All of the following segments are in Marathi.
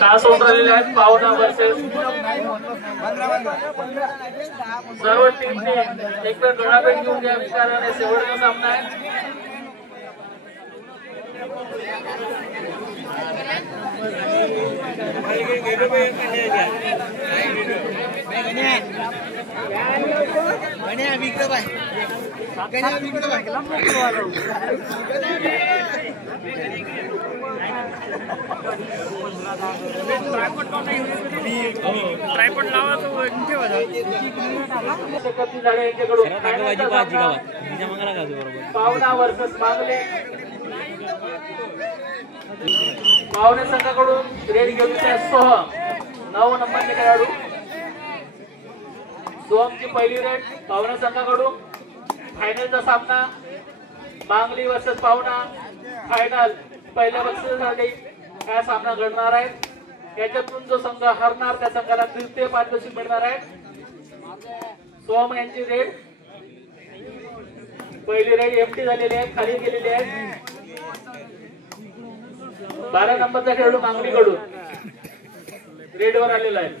तास होऊन राहिलेले आहेत पाहुणा वर्सेस सर्व टीमने एक गळाभेट घेऊन घ्या विचाराने शेवटचा सामना आहे. ट्रायपॉड लावा तो पाहुणा वर्सेस मांगले. पाहुणे संघाकडून रेड घेऊन सोहम 9 नंबरचे खेळाडू. सोहमची पहिली रेड पाहुणे संघाकडून. फायनलचा सामना मांगली वर्सेस पाहुणा. फायनल पहिल्या बक्षिसासाठी हा सामना घडणार आहे. याच्यातून जो संघ हरणार त्या संघाला तृतीय पारितोषिक मिळणार आहे. सोहम यांची रेड पहिली रेड एमटी झालेली आहे, खाली गेलेली आहे. 12 नंबरचा खेळाडू मांगलीकडून रेडवर आलेला आहे.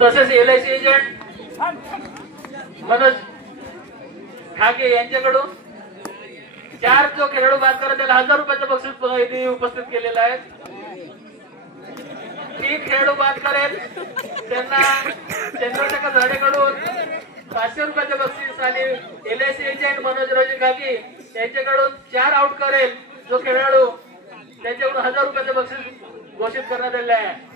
तसेच LIC एजंट मनोज ठाके यांच्याकडून 4 जो खेळाडू बाद करत त्याला 1000 रुपयाचं बक्षीस उपस्थित केलेलं आहे. 3 खेळाडू बाद करेल त्यांना चंद्रशेखर झाडेकडून 500 रुपयाचं बक्षीस आणि LIC एजंट मनोज रोजी ठाके यांच्याकडून 4 आउट करेल जो खेळाडू त्यांच्याकडून 1000 रुपयाचं बक्षीस घोषित करण्यात आले आहे.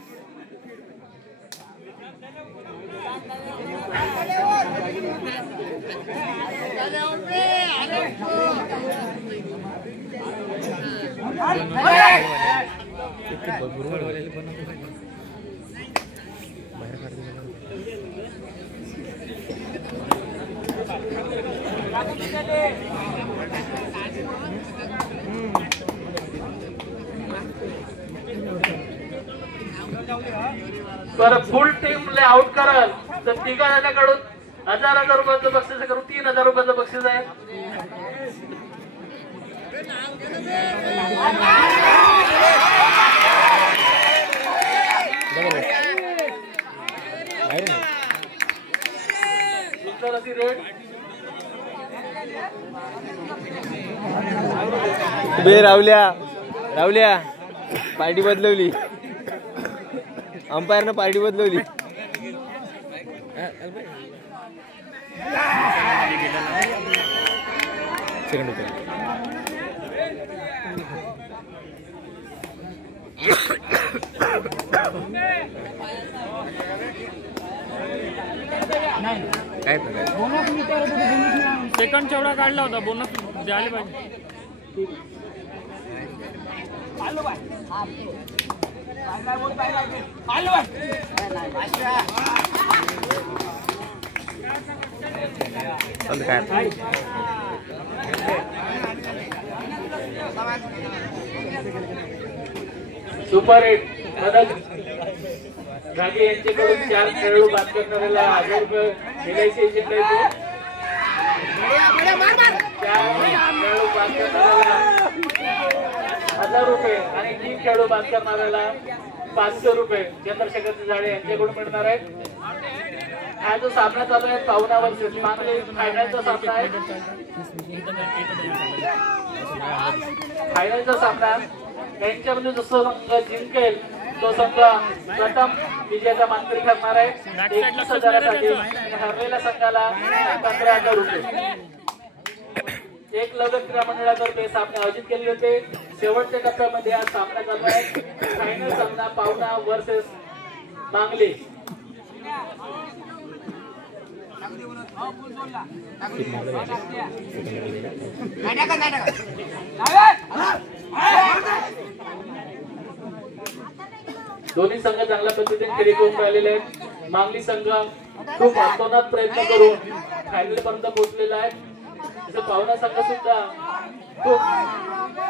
पर फुल टीमला आउट कराल तर 3 जणांकडून 1000 रुपयाचं बक्षीस करून 3000 रुपयाचं बक्षीस आहे. रावल्या पार्टी बदलवली. अंपायरनं पार्टी बदलवली. सेकंड होते. काय सेकंड चौडा काढला होता, बोनस द्यायला पाहिजे. सुपर 8 मनोज ठाके यांच्याकडून 4 खेळाडू बाद करणाऱ्याला 1000 रुपये LIC एजंट आहे. 4 खेळाडू बाद करणाऱ्याला 1000 रुपये आणि 3 खेळाडू बाद करणाऱ्याला 500 रुपये चंद्रशेखर झाडे यांच्याकडून मिळणार आहेत. हा जो सामना चालू आहे पाहुणा वर्सेस मांगले फायनलचा सामना आहे. फायनलचा सामना यांच्यामध्ये जो संघ जिंकेल तो संघ प्रथम विजयाचा मानकरी ठरणार आहे. 21,000साठी हरलेल्या संघाला 15,000 रुपये. एक लढत क्रीडा मंडळातर्फे सामने आयोजित केले होते. शेवटच्या टप्प्यामध्ये हा सामना चालू आहे. फायनल सामना पाहुणा वर्सेस मांगले. दोन्ही संघ चांगल्या पद्धतीने खेळी करून राहिलेले आहेत. मांगली संघ खूप आतोनात प्रयत्न करून फायनल पर्यंत पोहोचलेला आहे. तसं पावना संघ सुद्धा खूप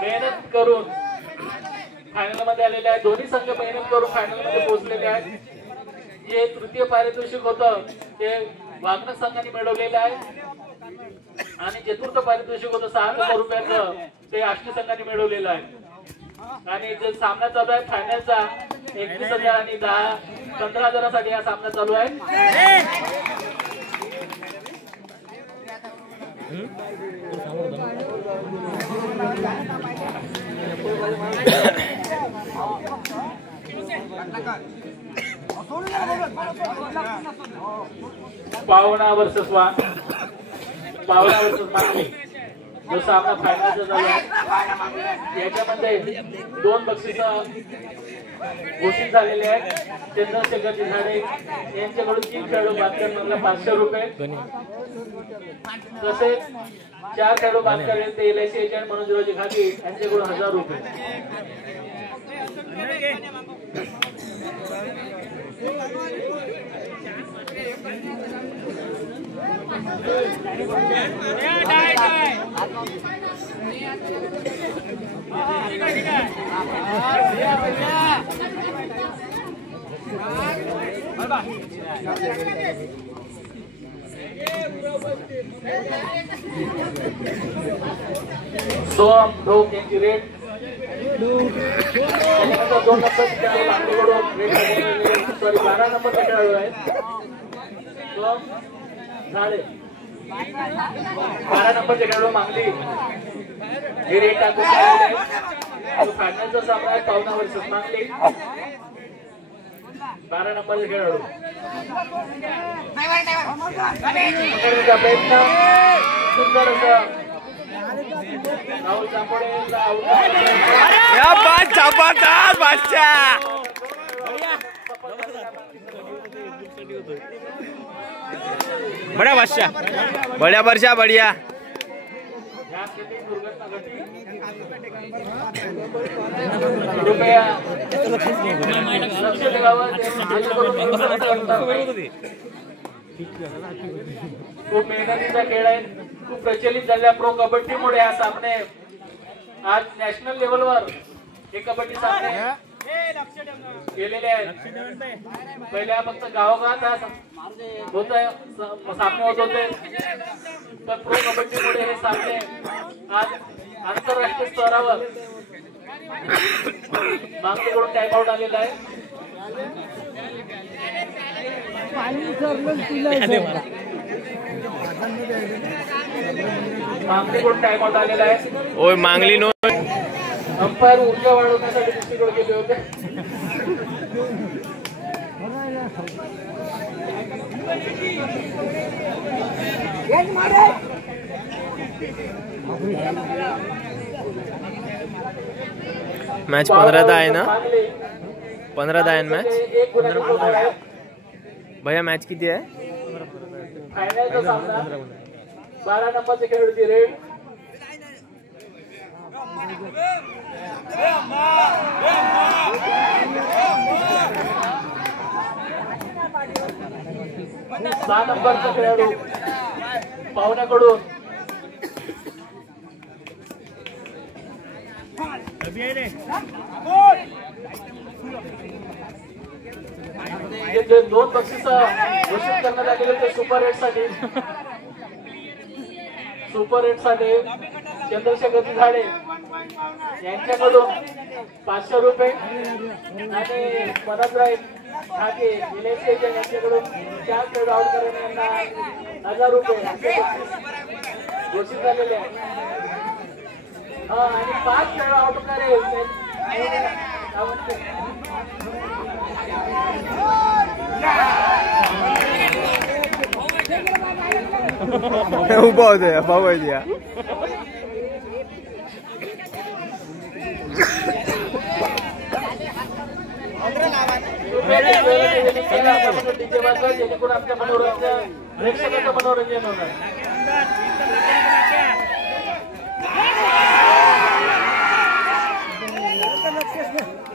मेहनत करून फायनल मध्ये आलेले आहे. दोन्ही संघ मेहनत करून फायनल मध्ये पोहोचलेले आहेत. जे तृतीय पारितोषिक होतं ते वाघनर संघाने मिळवलेलं आहे आणि चतुर्थ पारितोषिक होतं 6,000 रुपयाचं ते आष्टी संघाने मिळवलेलं आहे. आणि जो सामना चालू आहे फायनलचा 21,000 आणि 15,000साठी हा सामना चालू आहे. पावना वर्सेस मांगली जो सामना फायनलचा झाला आहे. याच्यामध्ये 2 बक्षीस घोषित झालेले आहेत. चंद्रशेखर जिल्हाडे यांच्याकडून 3 खेळाडू बाद करणाऱ्याला 500 रुपये, तसेच 4 खेळाडू बाद करणारे ते LIC एजंट मनोजरावजी घागे यांच्याकडून 1000 रुपये. सोम ढोक यांची रेट 2 नंबर सॉरी 12 नंबरचा खेळाडू आहे. सोम झाडे 12 नंबरचे खेळाडू मागली हे रेट टाकून फायनलचा सामना आहे. पावना वर्सेस मागली 12 नंबरचे खेळाडू प्रयत्न सुंदर असं राहुल चांपोडे बड्या बादशाह बड्या वर्षा बढ़िया कृपया खूप मेहनतीचा खेळ आहे. खूप प्रचलित झालेल्या प्रो कबड्डीमुळे हा सामने आज नॅशनल लेवलवर हे कबड्डी सामने केलेले आहेत. पहिल्या फक्त गावागावात सामने होत होते, पण प्रो कबड्डीमुळे हे सामने आज आंतरराष्ट्रीय स्तरावर मागणीकडून टाइम आउट आलेला आहे. मागणीकडून टाइम आउट आलेला आहे. ओय मांगली नो अंपायर ऊर्जा वाढवण्यासाठी दुसरीकडे गेले होते. मैच 15 आहे ना 15 आहे मैच भैया मैच किती आहे फायनलचा सामना 12 नंबरचे खेळाडूची रेड सहा नंबरचा खेळाडू पाहुण्याकडून जे 2 बक्षीस घोषित करण्यात आलेले ते सुपर 8 साठी चंद्रशेखर झाडे यांच्याकडून 500 रुपये आणि मनोजराव ठाके LIC यांच्याकडून 4 खेळ आउट करणे यांना 1000 रुपये घोषित झालेले आहे. आणि 5 खेळ आउट करे उभा होते बाबा दिया जेणेकरून आपल्या मनोरंजन प्रेक्षकांचं मनोरंजन होणार.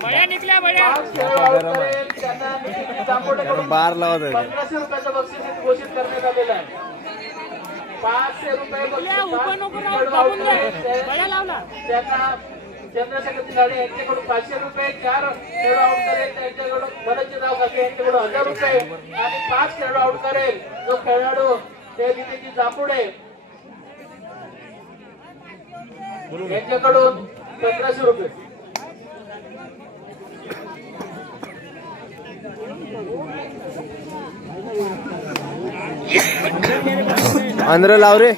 बड्या निघल्या बड्या. 5 खेळाडू आउट करेल त्यांना नितीन जांभुडेकडून बार लावत आहे. 1500 रुपयाचं बक्षीस घोषित करण्यात आलेलं आहे. 500 रुपये बक्षीस उभं नको राहू, खेळाडू दाबून आउट दे. करेल बड्या लावला. त्यांना चंद्रशेखर खिलाडी यांच्याकडून 500 रुपये, 4 खेळाडू आउट करेल त्यांच्याकडून धनंजयराव घागे यांच्याकडून 1000 रुपये आणि 5 खेळाडू आउट करेल जो खेळाडू ते नितीन जांभुडे यांच्याकडून 1500 रुपये. आंध्र लाव रे.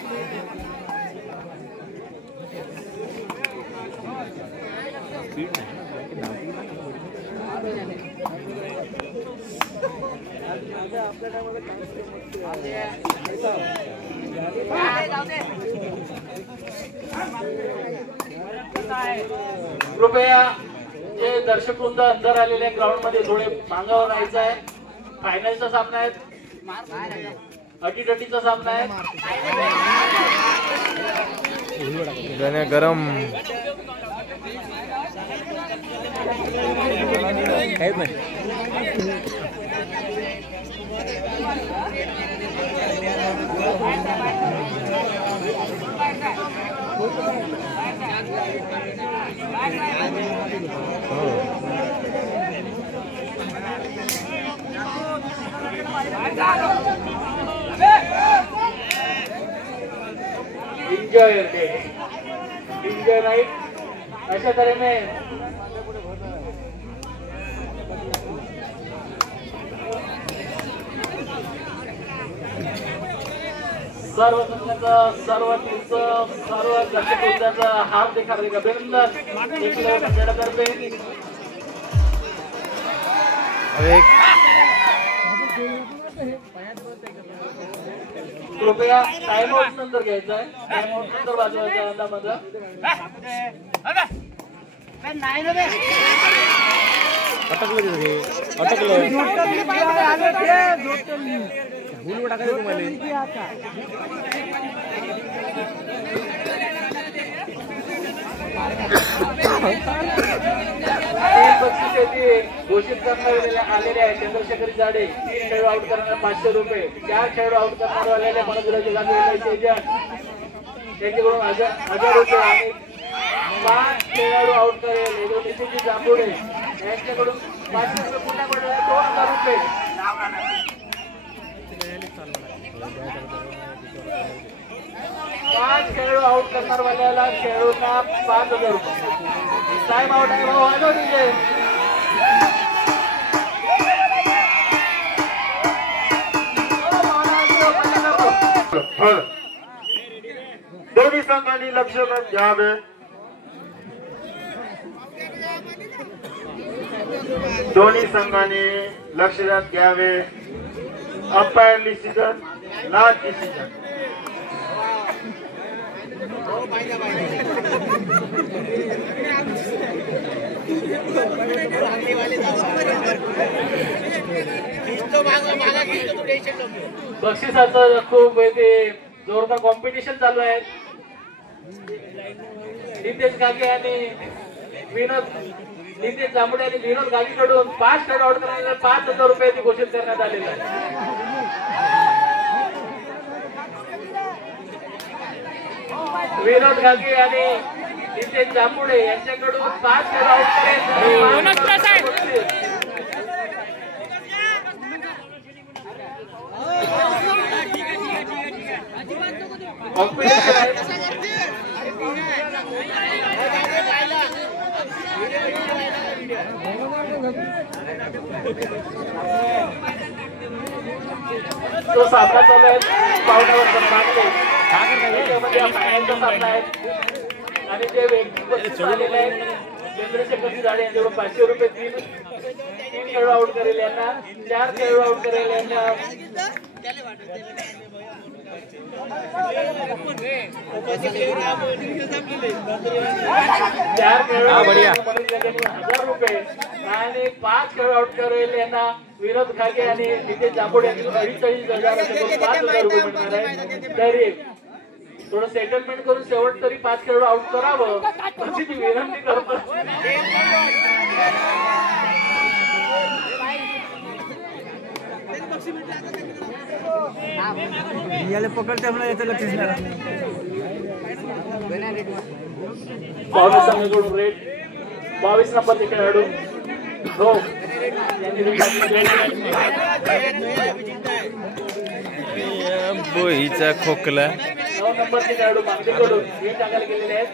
कृपया जे दर्शक वृंद अंदर आलेले ग्राउंड मध्ये थोडे मागावर राहायचं आहे. फायनलचा सामना आहे, अटीतटीचा सामना आहे. गण्या गरम काहीच नाही. एन्जॉय नाईट अशा तऱ्हेने सर्व संघाचा सर्व टीमचं सर्व दर्शकांचा हार्दिक हार्दिक अभिनंदन तर्फे. कृपया टाइम आउट नंतर घ्यायचा आहे. टाइम आउट नंतर वाजवायचा अंदामध्ये. घोषित करण्यात आलेले आहे. चंद्रशेखर जाडे 3 खेळाडू आउट करणारे 500 रुपये, 4 खेळाडू आउट करणारे आलेले मनोजराजे गांधी त्यांच्याकडून 1000 रुपये आणि 5 खेळाडू आउट करेल नितीन जांभुडे यांच्याकडून 500 रुपये पुन्हा पडले 2000 रुपये. 5 खेळाडू आउट करणार वाल्याला खेळाडूंना 5000 रुपये. टाइम आउट आहे भाऊ. वाजव डीजे. दोन्ही संघांनी लक्ष घ्यावे. दोन्ही संघांनी लक्षात घ्यावे. Umpire decision last decision. बक्षिसाचं खूप जोरदार कॉम्पिटिशन चालू आहे. नितेश गागे आणि नितेश जांभुडे आणि विनोद गागीकडून 5 खेळाडू आउट करण्यासाठी 5000 रुपये घोषित करण्यात आलेला आहे. विनोद गागे आणि नितेश जांभुडे यांच्याकडून 5 खेळाडू आउट करेल. कॉम्पिटिशन आहे. तो सामना चालू आहे पावण्यावर फायनलचा सामना आहे आणि ते व्यक्ती आलेले आहेत. चंद्रशेखर जाडे यांच्याकडून 500 रुपये 3 खेळाडू आउट करेल यांना, 4 खेळाडू आउट करेल यांना 1000 रुपये आणि 5 खेळाडू आउट करेल यांना विनोद घागे आणि नितेश जांभुडे यांनी 43,000 5,000 रुपये मिळणार आहे. तरी थोडं सेटलमेंट करून शेवट तरी 5 खेळाडू आउट करावं अशी ती विनंती करतो. पकडते म्हणून याचं लक्ष नाही. 22 संघाकडून रेड 22 नंबरचे खेळाडू हो बोईचा खोकला. 9 नंबरचे खेळाडू मागणीकडून हे टाकायला गेलेले आहेत.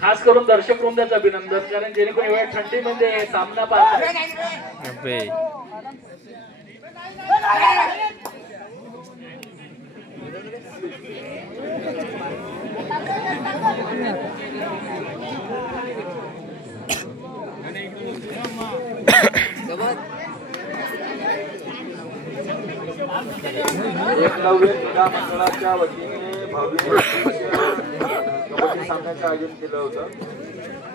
खास करून दर्शक वृंदाचं अभिनंदन कारण जेणेकरून एवढ्या थंडीमध्ये सामना पाहतात. अबे एकलव्य क्रीडा मंडळाच्या वतीने भव्य कबड्डी सामन्याचं आयोजन केलं होतं.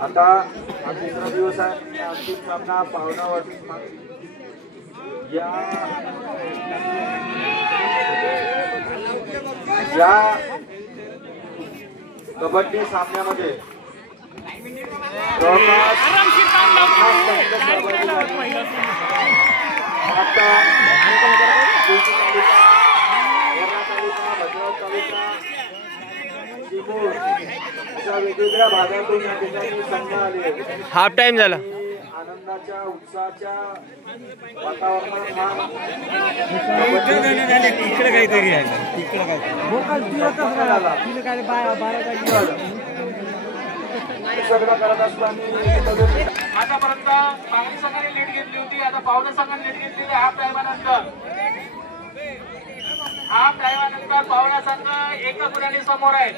आता हा तिसरा दिवस आहे. अंतिम सामना पावना वर्सेस मांगरी या कबड्डी सामन्यामध्ये जवळपास वेगवेगळ्या भागातून या ठिकाणी संघ आले. हाफ टाइम झाला. आनंदाच्या उत्साहाच्या वातावरणात तिकडे काहीतरी आहे. तिकडे सगळं करत असताना आतापर्यंत मागणी संघाने लीड घेतली होती. आता पावना संघाने लीड घेतलेली हाफ टाइमानंतर पावना संघ एका गुणाने समोर आहे.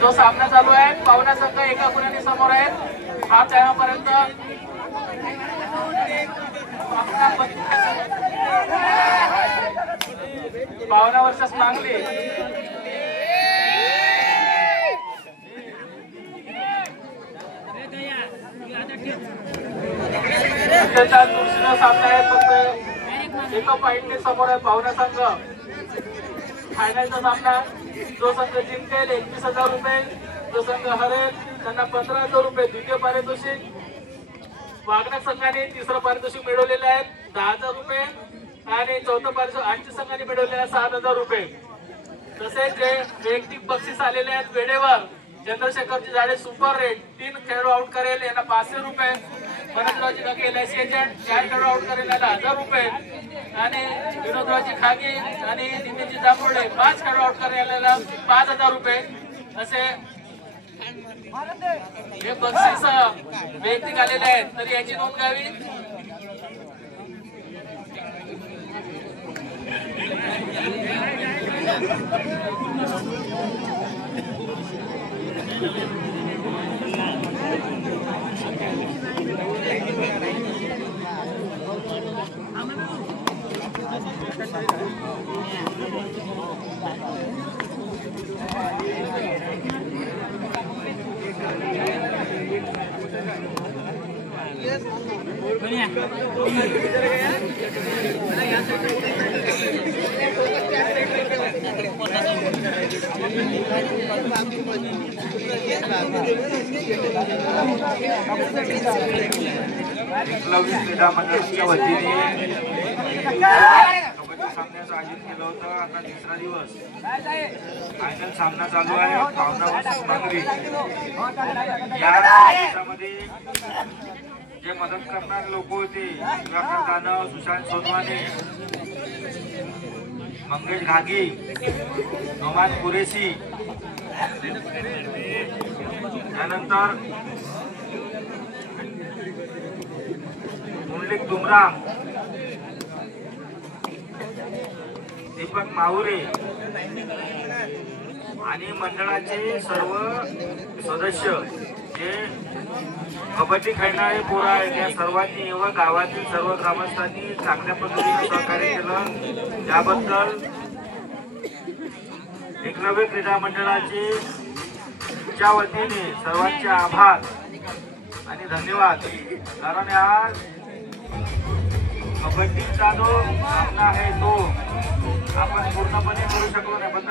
जो सामना चालू आहे पावना संघ एका गुणाने समोर आहे. हाफ टाइमापर्यंत पावना वर्सेस मांगली. सामना आहे फक्त एका पॉइंटने समोर आहे पावना संघ. फायनलचा सामना जो संघ जिंकेल 21,000 रुपये, जो संघ हरेल त्यांना 15,000 रुपये द्वितीय पारितोषिक. वाघनक संघाने तिसरं पारितोषिक मिळवलेलं आहे 10,000 रुपये आणि चौथं पारितोषिक आठच्या संघाने मिळवलेलं आहे 7,000 रुपये. तसेच जे वैयक्तिक बक्षीस आलेले आहेत वेळेवर चंद्रशेखरची झाडे सुपर रेट 3 खेळाडू आउट करेल यांना 500 रुपये. मनोजरावची खागी LIC एजंट 4 खेळाडू आउट करेल याला 1,000 रुपये आणि विनोदरावची खागी आणि नितीनजी जांभुळे 5 खेळाडू आउट करेल याला 5,000 रुपये. असे हे बक्षीस वैयक्तिक आलेले आहेत तर याची नोंद घ्यावी. एकलव्य क्रीडा मंडळाच्या वतीने कबड्डी सामन्याचं आयोजन केलं होतं. आता तिसरा दिवस फायनल सामना चालू आहे पावना वर्सेस मांगरी. या दिवसामध्ये जे मदत करणारे लोक होते दिवाकर दानव, सुशांत सोनवाने, मंगेश घागी, नोमान कुरेशी, त्यानंतर मुंडलिक दुमराम, दीपक माहुरे आणि मंडळाचे सर्व सदस्य जे कबड्डी खेळणारे पोरं आहेत या सर्वांनी व गावातील सर्व ग्रामस्थांनी चांगल्या पद्धतीने सहकार्य केलं. त्याबद्दल एकलव्य क्रीडा मंडळाचे च्या वतीने सर्वांचे आभार आणि धन्यवाद. कारण आज कबड्डीचा जो सामना आहे तो आपण पूर्णपणे करू शकलो नाही. बंद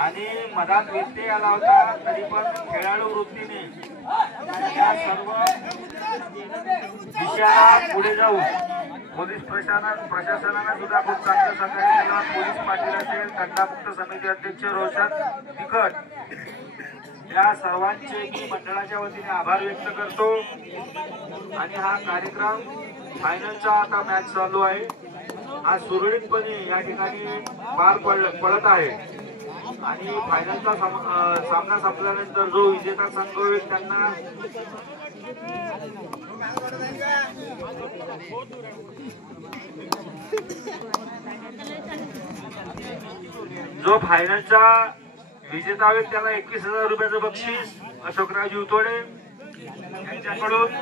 आणि मधात व्यत्यय आला होता तरी पण खेळाडू वृत्तीने या सर्व विषयाला पुढे जाऊन पोलीस प्रशासनाने सुद्धा खूप चांगलं सहकार्य केलं. पोलीस पाटील असेल, तंटामुक्त समिती अध्यक्ष रोशन तिखट या सर्वांचे मी मंडळाच्या वतीने आभार व्यक्त करतो. आणि हा कार्यक्रम फायनलचा आता मॅच चालू आहे. हा सुरळीतपणे या ठिकाणी पार पडत आहे. आणि फायनलचा सामना संपल्यानंतर जो विजेता संघ होईल त्यांना जो फायनलचा विजेता होईल त्याला 21,000 रुपयाचं बक्षीस अशोकराव जीवतोडे यांच्याकडून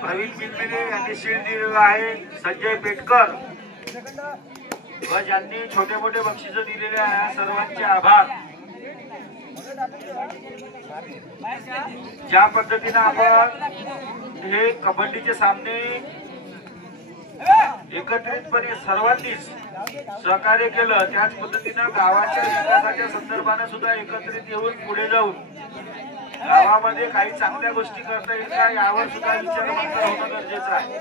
प्रवीण बिनबिने यांनी शील्ड दिलेला आहे. संजय पेटकर व ज्यांनी छोटे मोठे बक्षीस दिलेले आहे सर्वांचे आभार. ज्या पद्धतीने आपण हे कबड्डीचे सामने एकत्रितपणे सर्वांनीच सहकार्य केलं त्याच पद्धतीनं गावाच्या विकासाच्या संदर्भाने सुद्धा एकत्रित येऊन पुढे जाऊन गावामध्ये काही चांगल्या गोष्टी करता येईल का यावर सुद्धा विचारमंथन होणं गरजेचं आहे.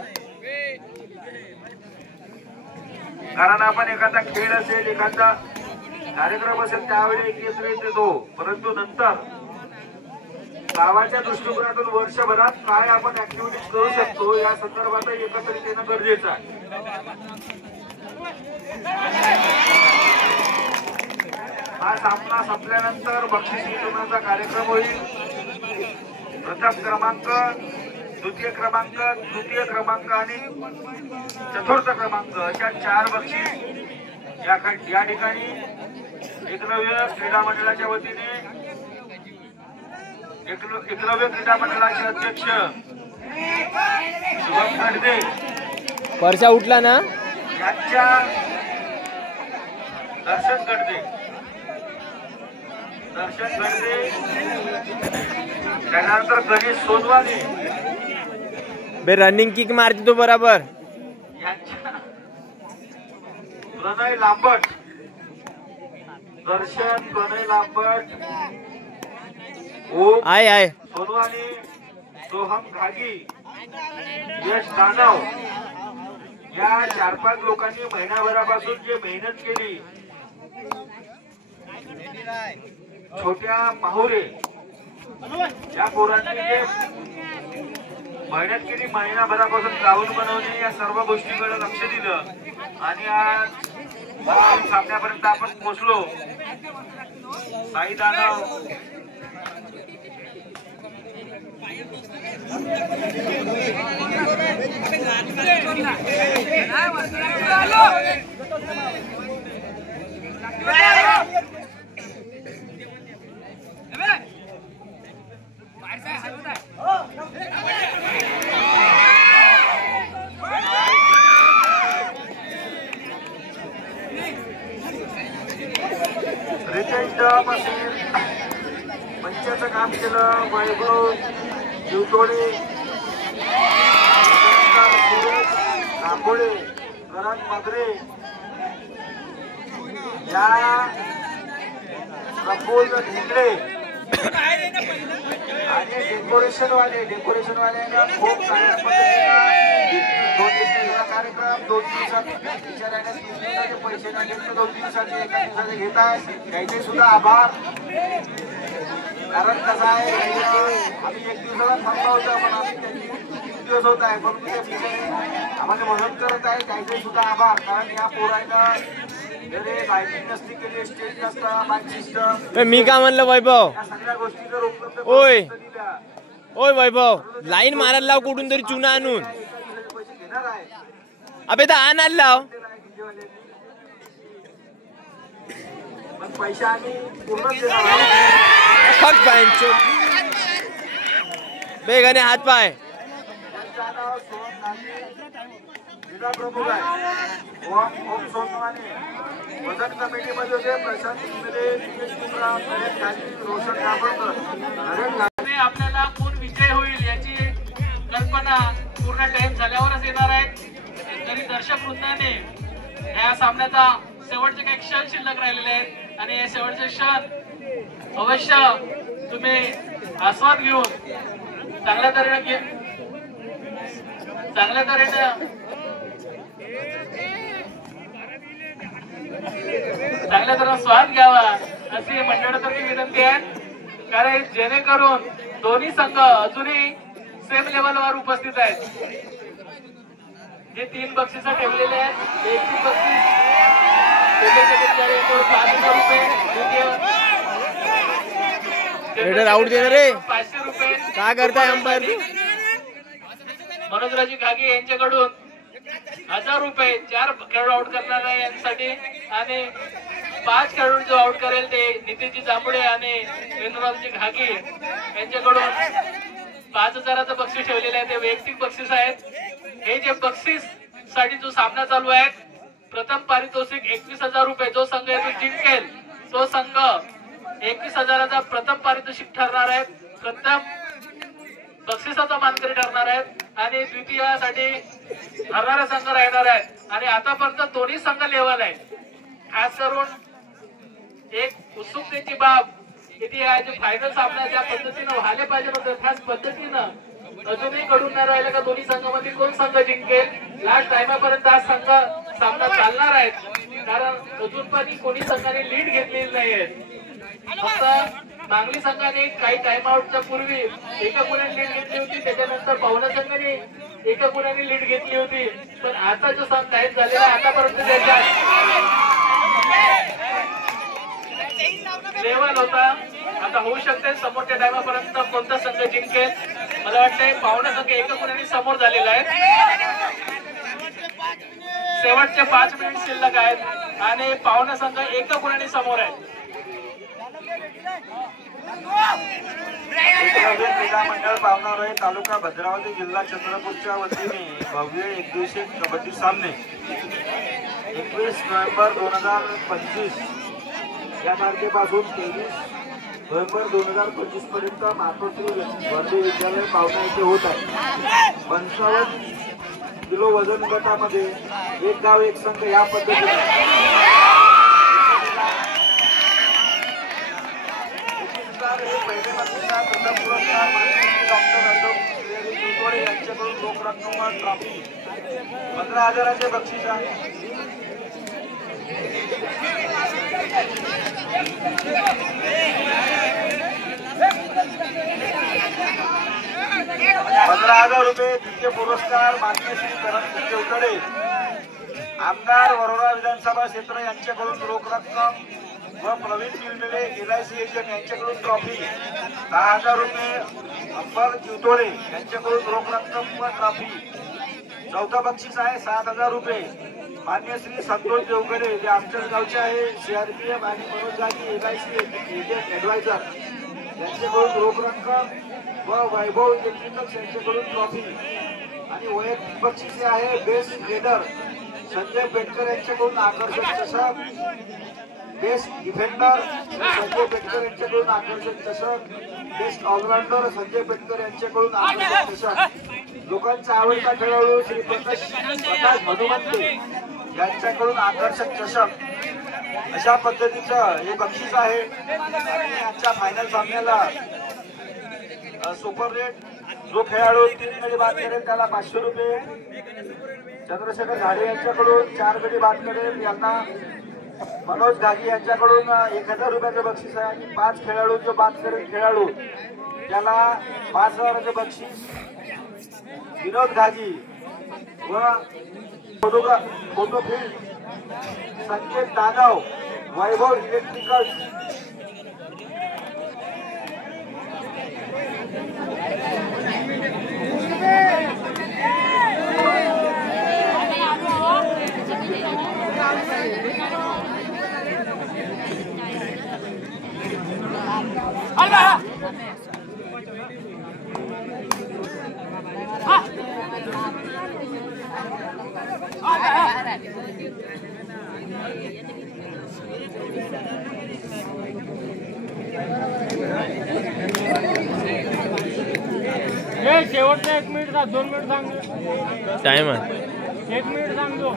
कारण आपण एखादा खेळ असेल, एखादा कार्यक्रम असेल त्यावेळी एकत्रित येतो, परंतु नंतर गावाच्या दृष्टिकोनातून वर्षभरात काय आपण ऍक्टिव्हिटीज करू शकतो या संदर्भात एकत्रित येणं गरजेचं आहे. हा सामना संपल्यानंतर बक्षीस वितरणाचा कार्यक्रम होईल. प्रथम क्रमांक, द्वितीय क्रमांक, तृतीय क्रमांक आणि चतुर्थ क्रमांक अशा 4 बक्षीस या ठिकाणी एकलव्य क्रीडा मंडळाच्या वतीने एकलव्य क्रीडा मंडळाचे अध्यक्ष शुभम गडदे परशा उठला ना यांच्या दर्शन गडदे त्यानंतर गणेश सोनवाने बे रनिंग किक मारती तो बराबर. प्रणय लांबट, दर्शन प्रणय लांबट, ओम आहे सोनवाने, सोहम घागी, यश दानव या 4-5 लोकांनी महिनाभरापासून जे मेहनत केली. छोट्या माहुरे या पोरांनी जे मेहनत केली, महिनाभरापासून ग्राउंड बनवणे या सर्व गोष्टीकडे लक्ष दिलं आणि आज सामन्यापर्यंत आपण पोहोचलो. साई दानव पंचाचं काम केलं. वैभव जीवतोडे, आंबोळे, करण मगरे या प्रफुल्ल ढेंगळे आणि डेकोरेशन वाल्यांना खूप चांगल्या पद्धतीने 2 दिवसाचा कार्यक्रम 2 दिवसात विचारायला 3 दिवसाचे पैसे नाही घेत, 2 दिवसाचे 1 दिवसाचे घेतात त्याचे सुद्धा आभार. कारण कसं आहे आम्ही 1 दिवसाला थांबला होता पण आम्ही 3 दिवस होत आहे पण आम्हाला मदत करत आहे त्याचे सुद्धा आभार. कारण या पोरांना लाइटिंग नसती केली, स्टेज नसता, माइक सिस्टम. मी का म्हणलं वैभव, या सगळ्या गोष्टी जर उपलब्ध ओय ओय वैभव लाईन मारायला लाव कुठून तरी चुना आणून. पैसे घेणार आहे अबे तर आणायला लाव. पण पैसे आम्ही पूर्ण देणार. फक्त पायांचो बेगाने हात पाय. त्यांचं नाव सोहम गांधी, क्रीडा प्रमुख आहे ओम सोनवाने, वजन कमिटीमध्ये होते प्रशांत इंगळे, निकेश कुमरा, नरेश घाटी, रोशन कापडकर. आपल्याला कोण विजय होईल याची कल्पना पूर्ण टाइम झाल्यावरच येणार आहे. तरी दर्शक वृंदाने या सामन्याचा शेवटचे काही क्षण शिल्लक राहिलेले आहेत आणि हे शेवटचे क्षण अवश्य तुम्ही आस्वाद घेऊन चांगल्या तऱ्हेने स्वाद घ्यावा अशी मंडळातर्फे विनंती आहे. कारण जेणेकरून दोन्ही संघ अजूनही सेम लेवलवर उपस्थित आहेत. जे 3 बक्षीस ठेवलेले आहेत, एक बक्षीस 5,000 रुपये, आउट देणार रे 500 रुपये. काय करताय अंपायर? मनोजराजी घागे यांच्याकडून 1000 रुपये 4 खेळाडू आउट करणार आहे यांसाठी आणि 5 खेळाडू जो आउट करेल ते नितीनजी जांभुळे आणि विनोदरावजी घागे यांच्याकडून 5,000चं बक्षीस ठेवलेलं आहे. ते वैयक्तिक बक्षीस आहेत. हे जे बक्षीस साठी जो सामना चालू आहे, प्रथम पारितोषिक 21,000 रुपये. जो संघ येथून जिंकेल तो संघ 21,000चा प्रथम पारितोषिक ठरणार आहे, प्रथम बक्षिसाचा मानकरी ठरणार आहे आणि द्वितीयासाठी हरणारा संघ राहणार आहे. आणि आतापर्यंत दोन्ही संघ लेवल आहे. खास करून एक उत्सुकतेची बाब किती आहे, जे फायनल सामना ज्या पद्धतीनं व्हायला पाहिजे होतं त्याच पद्धतीनं अजूनही घडून नाही राहिलं का दोन्ही संघामध्ये कोण संघ जिंकेल. लास्ट टाइमापर्यंत हा संघ सामना चालणार आहे, कारण अजून पण कोणी संघाने लीड घेतलेली नाहीये. फक्त मांगली संघाने काही टाइम आउटच्या पूर्वी एका गुणाने लीड घेतली होती, त्याच्यानंतर पाहुणा संघाने एका गुणाने लीड घेतली होती. पण आता जो टाइम झालेला आतापर्यंत त्याच्या लेवल होता. आता होऊ शकते समोरच्या टाइमापर्यंत कोणता संघ जिंकेल. मला वाटतंय पाहुणा संघ एका गुणाने समोर झालेला आहे. शेवटचे 5 मिनिट शिल्लक आहेत आणि पाहुणा संघ एका गुणाने समोर आहे. क्रीडा मंडळ पावनारोळे तालुका भद्रावती जिल्हा चंद्रपूरच्या वतीने भव्य एकदिवसीय कबड्डी सामने 21 नोव्हेंबर 2025 या तारखेपासून 23 नोव्हेंबर 2025 पर्यंत मातोश्री वर्धे विद्यालय पावना येथे होत आहे. 55 किलो वजन गटामध्ये एक गाव एक संघ या पद्धतीने पहिले बक्षीसचा प्रथम पुरस्कार डॉक्टर अशोक यांच्याकडून रोख रक्कम ट्रॉफी 15,000चे बक्षीस आहे. 15,000 रुपये द्वितीय पुरस्कार मान्य श्री करण चौकडे आमदार वरोरा विधानसभा क्षेत्र यांच्याकडून रोख रक्कम व प्रवीण मिळलेले LIC एजंट यांच्याकडून ट्रॉफी 10,000 रुपये. अंबर जिवतोडे यांच्याकडून रोख रक्कम व ट्रॉफी. चौथा बक्षीस आहे 7,000 रुपये मान्य श्री संतोष देवगडे जे आमच्याच गावचे आहे, CRPF आणि मनोज गागी LIC एजंट ऍडवायझर यांच्याकडून रोख रक्कम व वैभव इलेक्ट्रिकल्स यांच्याकडून ट्रॉफी. आणि वैयक्तिक बक्षीस आहे बेस्ट ट्रेडर संजय पेटकर यांच्याकडून आकर्षक चषक, बेस्ट डिफेंडर संजय पेटकर यांच्याकडून आकर्षक चषक, बेस्ट ऑलराऊंडर संजय पेटकर यांच्याकडून आकर्षक चषक, लोकांचा आवडता खेळाडू श्री प्रकाश हनुमंते यांच्याकडून आकर्षक चषक. अशा पद्धतीचं हे बक्षीस आहे. आणि आजच्या फायनल सामन्याला सुपर रेट जो खेळाडू 3 गडी बाद करेल त्याला 500 रुपये, चंद्रशेखर झाडे यांच्याकडून 4 गडी बाद करेल यांना मनोज घागी यांच्याकडून 1,000 रुपयाचे बक्षीस आहे. आणि 5 खेळाडू जो बाद करेल खेळाडू त्याला 5,000चे बक्षीस. विनोद घागी व फोटो फील्ड संकेत दानव वैभव इलेक्ट्रिकल्स शेवटचं 1 मिनिट 2 मिनिट सांग. टाइम आहे 1 मिनिट सांगतो.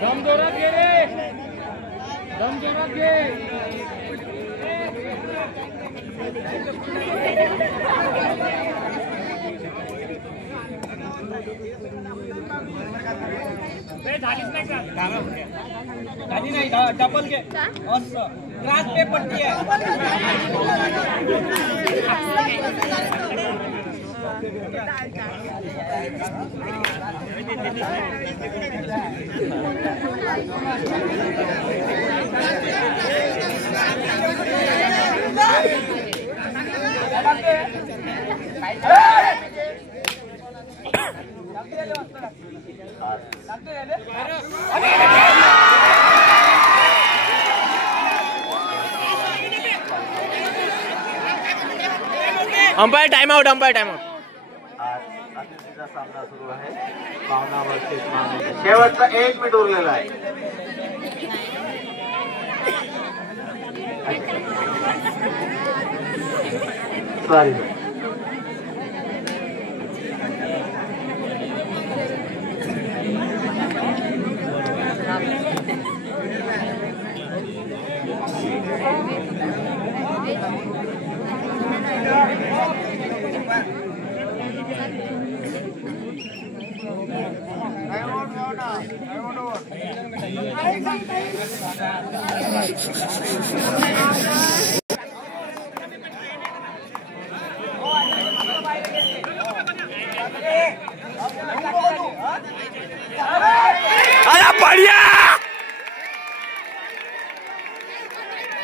दम जोरात घे रे. दम जोरात घे. झाली नाही डबल घे असं त्रास पे पट्टी आहे. Umpire time out. Umpire time out. अतिथीचा सामना सुरू आहे. पावना वर्सेस माने. शेवटचा 1 मिनिट उरलेला आहे. सॉरी. अरे बढ़िया.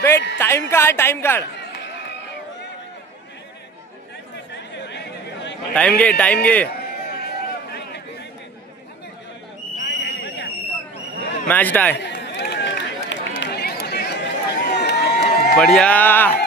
वेट टाइम काढ. टाइम काढ. टाइम घे. टाइम घे. Match tie. बढ़िया.